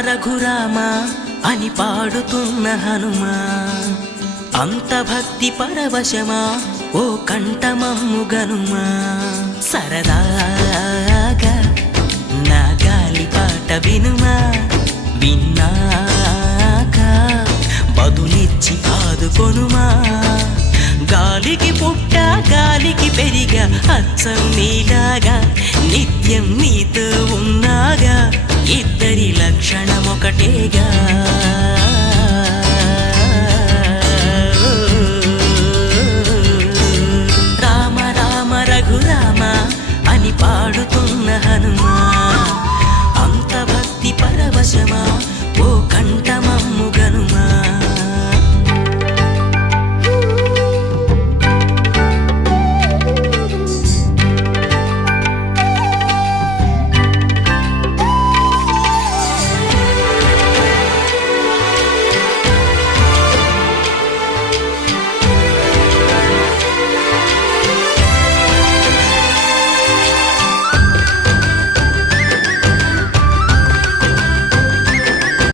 రఘురామ అని పాడుతున్న హనుమా, అంత భక్తి పరవశమా ఓ కంఠమమ్ము గనుమా. సరదాగా నా గాలి పాట వినుమా, విన్నాక బదులిచ్చి ఆదుకొనుమా. గాలికి పుట్ట గాలికి పెరిగా అచ్చం నీలాగా నిత్యం నీ